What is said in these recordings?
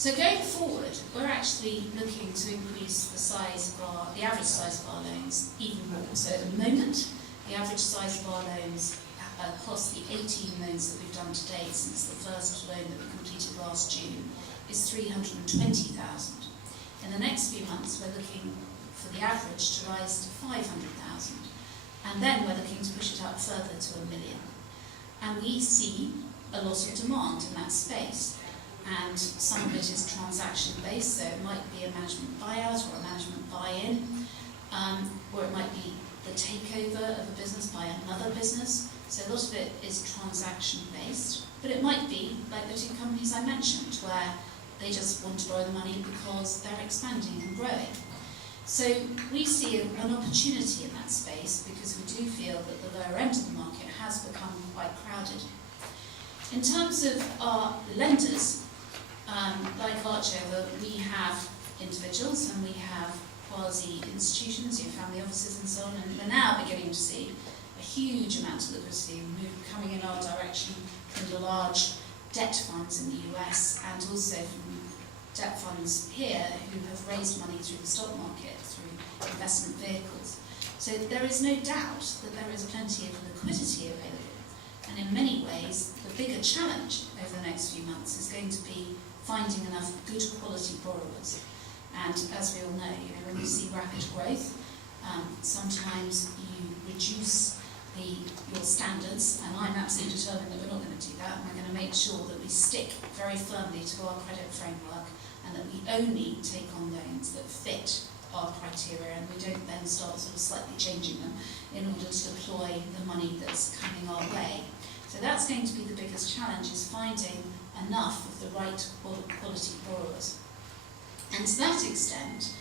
So going forward, we're actually looking to increase the average size of our loans even more. So at the moment, the average size of our loans across the 18 loans that we've done to date since the first loan that we completed last June is 320,000. In the next few months, we're looking for the average to rise to 500,000. And then we're looking to push it up further to 1 million. And we see a lot of demand in that space. And some of it is transaction-based, so it might be a management buyout or a management buy-in, or it might be the takeover of a business by another business. So a lot of it is transaction-based, but it might be like the two companies I mentioned, where they just want to borrow the money because they're expanding and growing. So we see an opportunity in that space because we do feel that the lower end of the market has become quite crowded. In terms of our lenders, like Archover, we have individuals and we have quasi-institutions, family offices and so on, and we're now beginning to see a huge amount of liquidity coming in our direction from the large debt funds in the US and also from debt funds here who have raised money through the stock market, through investment vehicles. So there is no doubt that there is plenty of liquidity available. And in many ways, the bigger challenge over the next few months is going to be finding enough good quality borrowers. And as we all know, when you see rapid growth, sometimes you reduce your standards, and I'm absolutely determined that we're not going to do that, and we're going to make sure that we stick very firmly to our credit framework and that we only take on loans that fit our criteria, and we don't then start sort of slightly changing them in order to deploy the money that's coming our way. So that's going to be the biggest challenge, is finding enough of the right quality borrowers. And to that extent,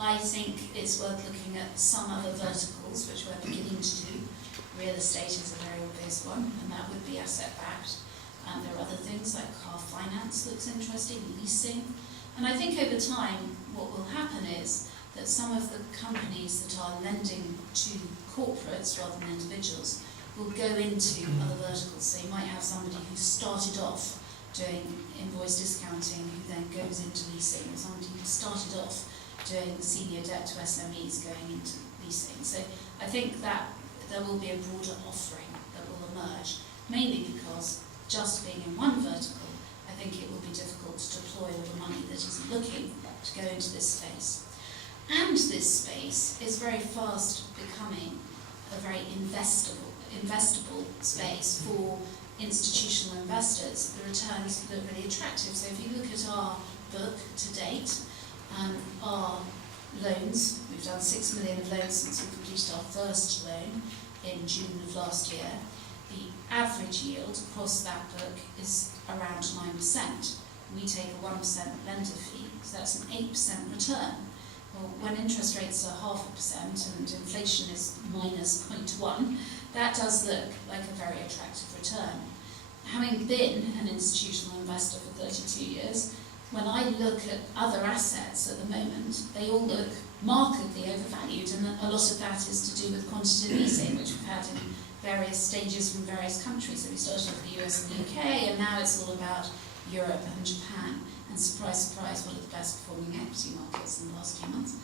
I think it's worth looking at some other verticals, which we're beginning to do. Real estate is a very obvious one, and that would be asset-backed. There are other things like car finance looks interesting, leasing. And I think over time, what will happen is that some of the companies that are lending to corporates rather than individuals will go into other verticals. So you might have somebody who started off doing invoice discounting who then goes into leasing, or somebody who started off doing senior debt to SMEs going into leasing. So I think that there will be a broader offering that will emerge, mainly because just being in one vertical, I think it will be difficult to deploy all the money that is looking to go into this space. And this space is very fast becoming a very investable space for institutional investors. The returns look really attractive. So if you look at our book to date, our loans, we've done 6 million of loans since we completed our first loan in June of last year. The average yield across that book is around 9%. We take a 1% lender fee, so that's an 8% return. Well, when interest rates are 0.5% and inflation is minus 0.1, that does look like a very attractive return. Having been an institutional investor for 32 years, when I look at other assets at the moment, they all look markedly overvalued, and a lot of that is to do with quantitative easing, which we've had in various stages from various countries. So we started with the US and the UK, and now it's all about Europe and Japan. And surprise, surprise, one of the best performing equity markets in the last few months,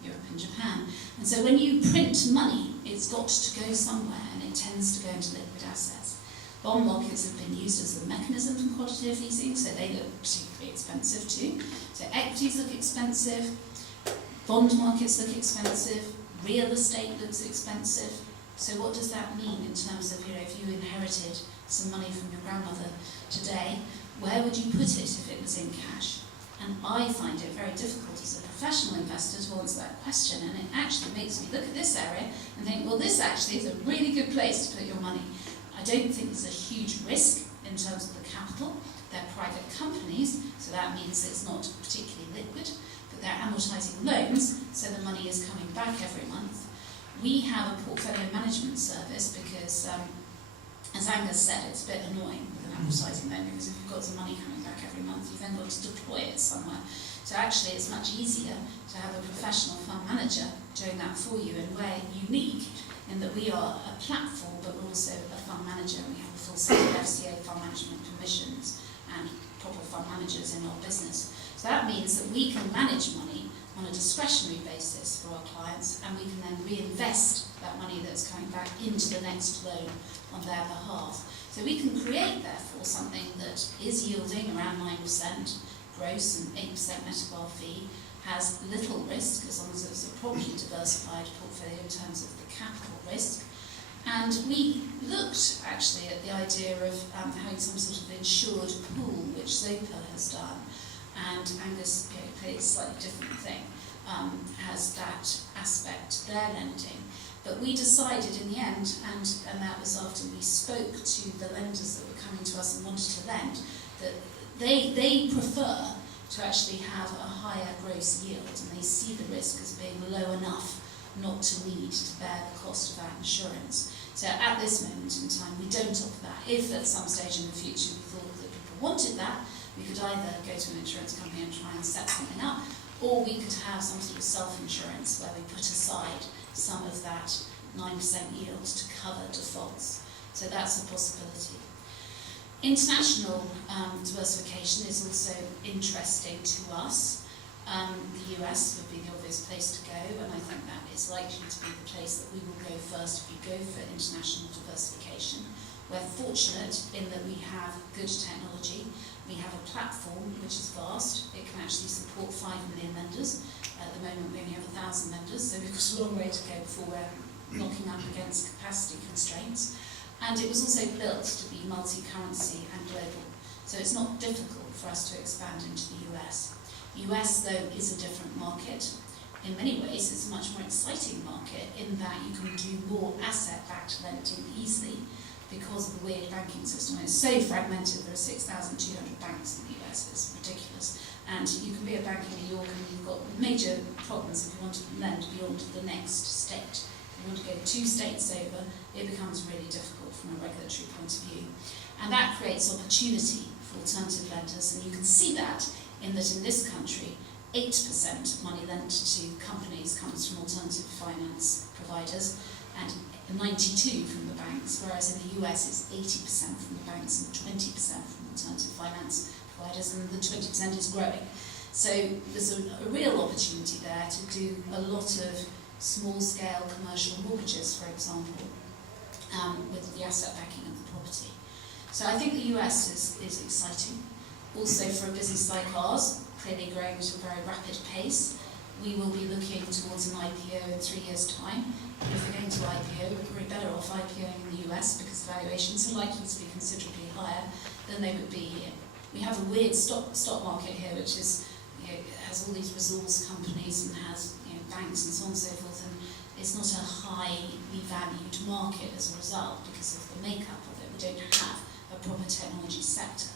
Europe and Japan. And so when you print money, it's got to go somewhere, and it tends to go into liquid assets. Bond markets have been used as a mechanism for quantitative easing, so they look particularly expensive too. So equities look expensive, bond markets look expensive, real estate looks expensive. So what does that mean in terms of, if you inherited some money from your grandmother today, where would you put it if it was in cash? And I find it very difficult as a professional investor to answer that question, and it actually makes me look at this area and think, well, this actually is a really good place to put your money. I don't think there's a huge risk in terms of the capital. They're private companies, so that means it's not particularly liquid, but they're amortizing loans, so the money is coming back every month. We have a portfolio management service because, as Angus said, it's a bit annoying with an amortizing loan, because if you've got some money coming back every month, you've then got to deploy it somewhere. So actually it's much easier to have a professional fund manager doing that for you, and we're unique in that we are a platform, but we're also a fund manager, and we have a full set of FCA fund management permissions and proper fund managers in our business. So So that means that we can manage money on a discretionary basis for our clients, and we can then reinvest that money that's coming back into the next loan on their behalf. So we can create, therefore, something that is yielding around 9% gross and 8% net of our fee, has little risk as long as it's a properly diversified portfolio in terms of the capital risk. And we looked actually at the idea of having some sort of insured pool, which Zopa has done, and Angus played a slightly different thing, has that aspect to their lending. But we decided in the end, and that was after we spoke to the lenders that were coming to us and wanted to lend, that they prefer to actually have a higher gross yield, and they see the risk as being low enough not to need to bear the cost of that insurance. So at this moment in time, we don't offer that. If at some stage in the future we thought that people wanted that, we could either go to an insurance company and try and set something up, or we could have some sort of self-insurance where we put aside some of that 9% yield to cover defaults. So that's a possibility. International diversification is also interesting to us. The US would be the obvious place to go, and I think that is likely to be the place that we will go first if we go for international diversification. We're fortunate in that we have good technology. We have a platform which is vast. It can actually support 5 million lenders. At the moment we only have 1,000 lenders, so we've got a long way to go before we're knocking up against capacity constraints. And it was also built to be multi-currency and global. So it's not difficult for us to expand into the US. US, though, is a different market. In many ways, it's a much more exciting market in that you can do more asset-backed lending easily because of the weird banking system. It's so fragmented, there are 6,200 banks in the US, it's ridiculous. And you can be a bank in New York and you've got major problems if you want to lend beyond the next state. If you want to go 2 states over, it becomes really difficult from a regulatory point of view. And that creates opportunity for alternative lenders, and you can see that in this country, 8% of money lent to companies comes from alternative finance providers, and 92% from the banks, whereas in the US it's 80% from the banks and 20% from alternative finance providers, and the 20% is growing. So there's a real opportunity there to do a lot of small-scale commercial mortgages, for example, with the asset backing of the property. So I think the US is exciting. Also for a business like ours, clearly growing at a very rapid pace, we will be looking towards an IPO in 3 years' time. And if we're going to IPO, we're probably better off IPOing in the US because the valuations are likely to be considerably higher than they would be here. We have a weird stock market here, which is, has all these resource companies and has banks and so on and so forth, and it's not a highly valued market as a result because of the makeup of it. We don't have a proper technology sector.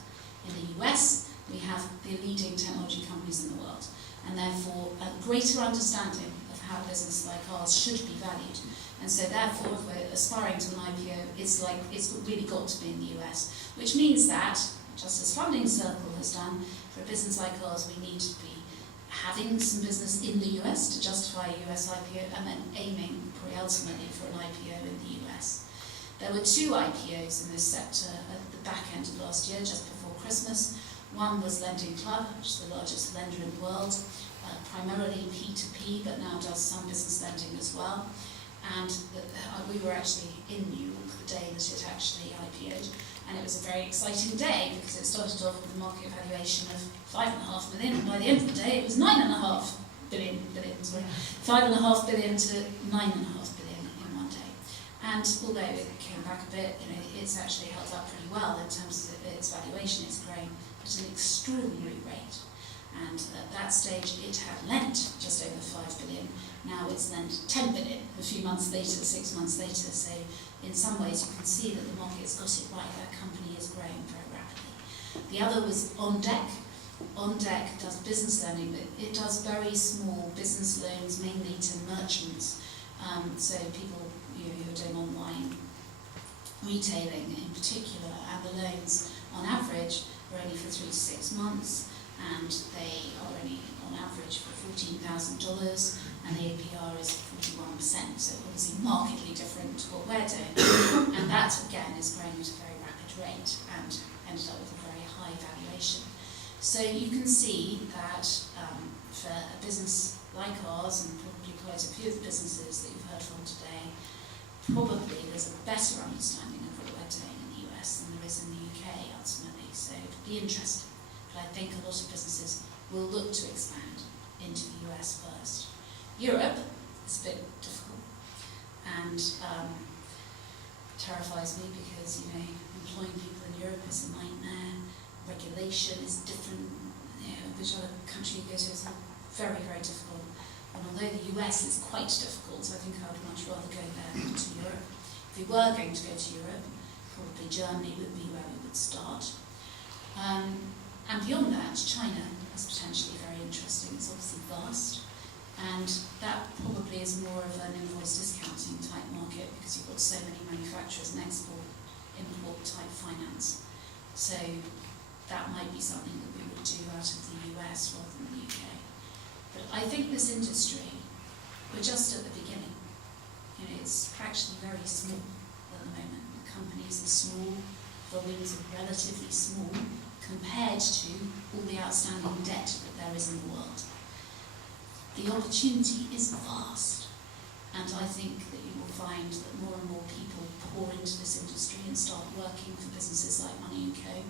In the US, we have the leading technology companies in the world, and therefore a greater understanding of how a business like ours should be valued. And so therefore, if we're aspiring to an IPO, it's really got to be in the US, which means that, just as Funding Circle has done, for a business like ours, we need to be having some business in the US to justify a US IPO, and then aiming probably ultimately for an IPO in the US. There were 2 IPOs in this sector at the back end of last year, just before Christmas. One was Lending Club, which is the largest lender in the world, primarily P2P, but now does some business lending as well. And we were actually in New York the day that it actually IPO'd, and it was a very exciting day because it started off with a market valuation of 5.5 million, and by the end of the day it was 9.5 billion, 5.5 billion to 9.5 billion in one day. And although it came back a bit, it's actually held up pretty well in terms of its valuation. It's growing at an extraordinary rate. And at that stage, it had lent just over 5 billion. Now it's lent 10 billion a few months later, 6 months later. So in some ways, you can see that the market's got it right. That company is growing very rapidly. The other was On Deck. On Deck does business lending, but it does very small business loans, mainly to merchants. So people who are doing online retailing in particular, and the loans on average are only for 3 to 6 months, and they are only on average for $14,000, and the APR is 41%, so obviously markedly different to what we're doing. And that again is growing at a very rapid rate and ended up with a very high valuation. So you can see that for a business like ours, and probably quite a few of the businesses that you've heard from today, probably there's a better understanding of what we're doing in the US than there is in the UK ultimately. So it'll be interesting. But I think a lot of businesses will look to expand into the US first. Europe is a bit difficult and terrifies me because, employing people in Europe is a nightmare. Regulation is different. Which other country you go to is very, very difficult. And although the US is quite difficult, I think I would much rather go there than to Europe. If we were going to go to Europe, probably Germany would be where we would start. And beyond that, China is potentially very interesting. It's obviously vast. And that probably is more of an invoice discounting type market because you've got so many manufacturers and import type finance. So that might be something that we would do out of the US rather than the UK. But I think this industry, we're just at the beginning. It's actually very small at the moment. The companies are small, volumes are relatively small compared to all the outstanding debt that there is in the world. The opportunity is vast, and I think that you will find that more and more people pour into this industry and start working for businesses like Money & Co.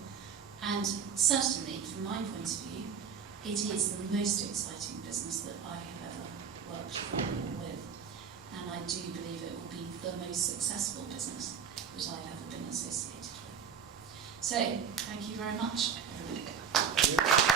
And certainly, from my point of view, it is the most exciting business that I have ever worked for or with. And I do believe it will be the most successful business that I've ever been associated with. So, thank you very much, everybody.